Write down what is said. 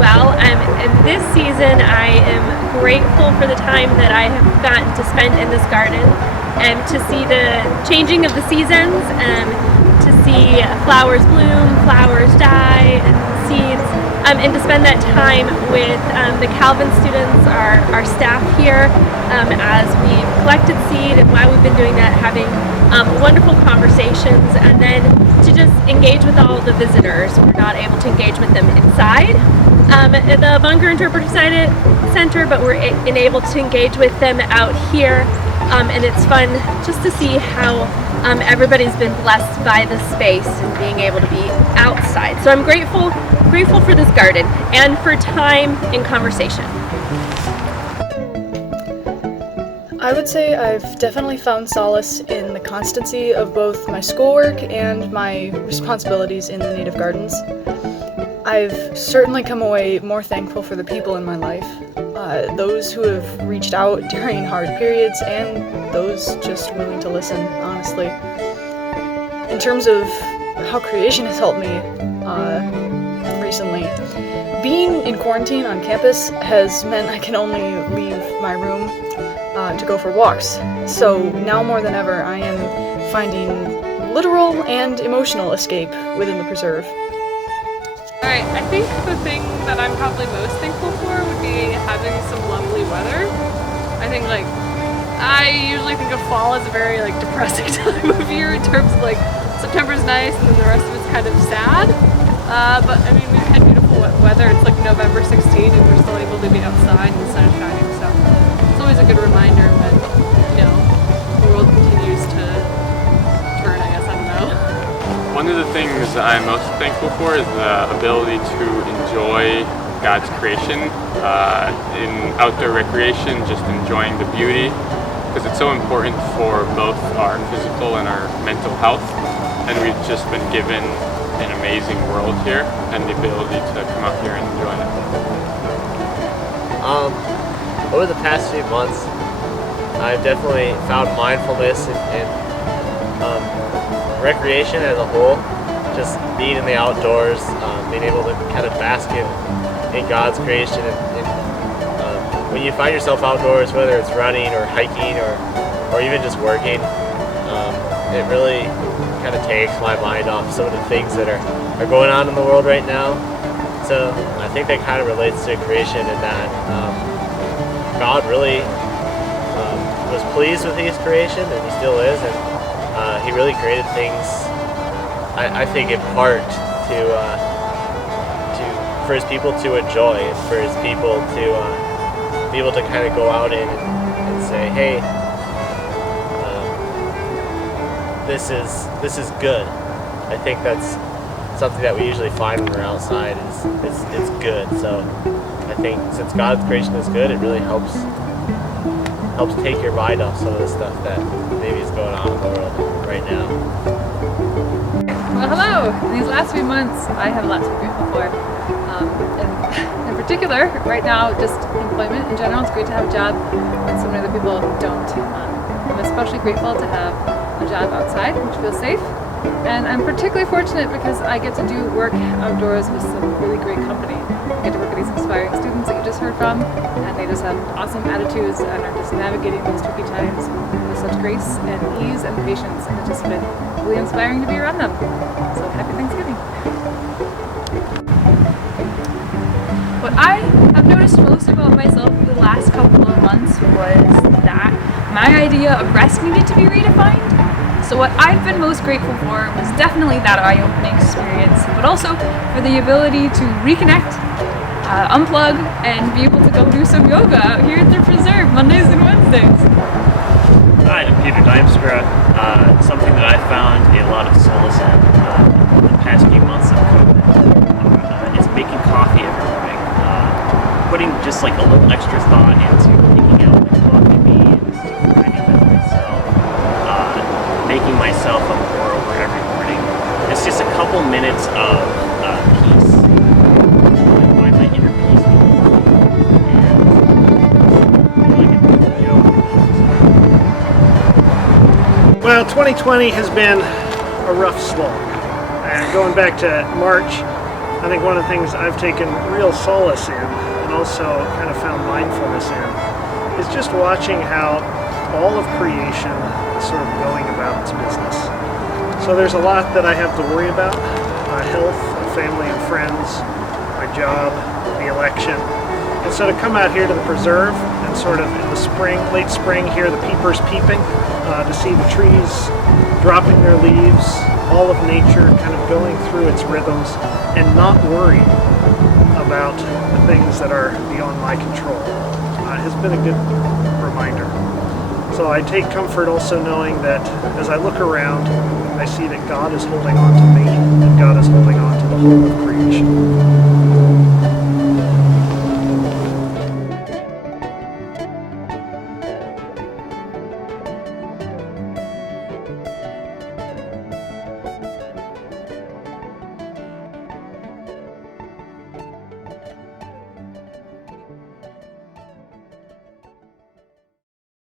well. In this season, I am grateful for the time that I have gotten to spend in this garden and to see the changing of the seasons and to see flowers bloom, flowers die, and seeds, and to spend that time with the Calvin students, our staff here, as we collected seed, and while we've been doing that, having wonderful conversations, and then to just engage with all the visitors. We're not able to engage with them inside at the Bunker Interpretive Center, but we're enabled to engage with them out here, and it's fun just to see how everybody's been blessed by the space and being able to be outside. So I'm grateful for this garden and for time in conversation. I would say I've definitely found solace in the constancy of both my schoolwork and my responsibilities in the native gardens. I've certainly come away more thankful for the people in my life, those who have reached out during hard periods and those just willing to listen, honestly. In terms of how creation has helped me recently, being in quarantine on campus has meant I can only leave my room to go for walks. So now more than ever, I am finding literal and emotional escape within the preserve. Alright, I think the thing that I'm probably most thankful for would be having some lovely weather. I think I usually think of fall as a very depressing time of year in terms of September's nice and then the rest of it's kind of sad. But I mean, we've had beautiful weather. It's November 16th and we're still able to be outside and the sun is shining, so it's always a good reminder when, the world continues to turn, I guess, I don't know. One of the things I'm most thankful for is the ability to enjoy God's creation in outdoor recreation, just enjoying the beauty, because it's so important for both our physical and our mental health, and we've just been given an amazing world here and the ability to come out here and enjoy it. Over the past few months, I've definitely found mindfulness and recreation as a whole, just being in the outdoors, being able to kind of bask in God's creation. And when you find yourself outdoors, whether it's running or hiking or even just working, it really kind of takes my mind off some of the things that are going on in the world right now. So I think that kind of relates to creation in that God really was pleased with His creation, and He still is, and He really created things, I think, in part for His people to enjoy, and for His people to be able to kind of go out and say, hey, this is good. I think that's something that we usually find when we're outside is it's good. So I think since God's creation is good, it really helps take your mind off some of the stuff that maybe is going on in the world right now. Well, hello! In these last few months, I have lots to be grateful for. In particular, right now, just employment in general. It's great to have a job when so many other people don't. I'm especially grateful to have a job outside, which feels safe. And I'm particularly fortunate because I get to do work outdoors with some really great company. I get to work with these inspiring students that you just heard from, and they just have awesome attitudes and are just navigating these tricky times with such grace and ease and patience, and it's just been really inspiring to be around them. So happy Thanksgiving. What I have noticed most about myself the last couple of months was that my idea of rest needed to be redefined. So what I've been most grateful for was definitely that eye-opening experience, but also for the ability to reconnect, unplug, and be able to go do some yoga out here at the preserve Mondays and Wednesdays. Hi, I'm Peter Dimesborough. Something that I found a lot of solace in the past few months of COVID is making coffee every morning. Putting just a little extra thought into picking out the coffee beans, grinding them myself, making myself a pour over every morning. It's just a couple minutes of peace. I find my inner peace and Well, 2020 has been a rough slog. And going back to March, I think one of the things I've taken real solace in, and also kind of found mindfulness in, is just watching how all of creation is sort of going about its business. So there's a lot that I have to worry about, health, family and friends, my job, the election. And so to come out here to the preserve and sort of in the spring, late spring, hear the peepers peeping, to see the trees dropping their leaves, all of nature kind of going through its rhythms and not worry about the things that are beyond my control has been a good reminder. So I take comfort also knowing that as I look around, I see that God is holding on to me and God is holding on to the whole of creation.